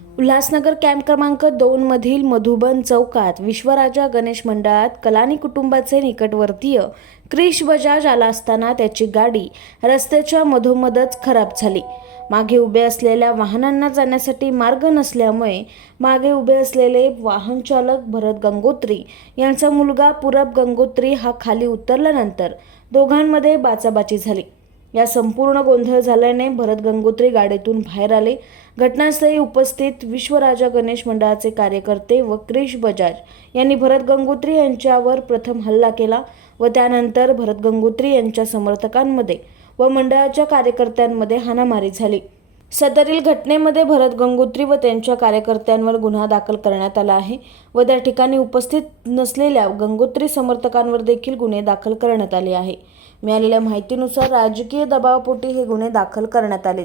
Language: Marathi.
उल्हासनगर कॅम्प क्रमांक दोन मधील मधुबन चौकात विश्वराजा गणेश मंडळात कलानी कुटुंबाचे निकटवर्तीय क्रिश बजाज आला असताना त्याची गाडी रस्त्याच्या मधोमधच खराब झाली. मागे उभे असलेल्या वाहनांना जाण्यासाठी मार्ग नसल्यामुळे मागे उभे असलेले वाहन चालक भरत गंगोत्री यांचा मुलगा पूरब गंगोत्री हा खाली उतरल्यानंतर दोघांमध्ये बाचाबाची झाली. या संपूर्ण गोंधळ झाल्याने भरत गंगोत्री गाडीतून बाहेर आले. घटनास्थळी उपस्थित विश्वराजा गणेश मंडळाचे कार्यकर्ते व क्रिश बजाज यांनी भरत गंगोत्री यांच्यावर प्रथम हल्ला केला व त्यानंतर भरत गंगोत्री यांच्या समर्थकांमध्ये व मंडळाच्या कार्यकर्त्यांमध्ये हाणामारी झाली. सदरील घटनेमध्ये भरत गंगोत्री व त्यांच्या कार्यकर्त्यांवर गुन्हा दाखल करण्यात आला आहे व त्या ठिकाणी उपस्थित नसलेल्या गंगोत्री समर्थकांवर देखील गुन्हे दाखल करण्यात आले आहे. मिळालेल्या माहितीनुसार राजकीय दबावापोटी हे गुन्हे दाखल करण्यात आले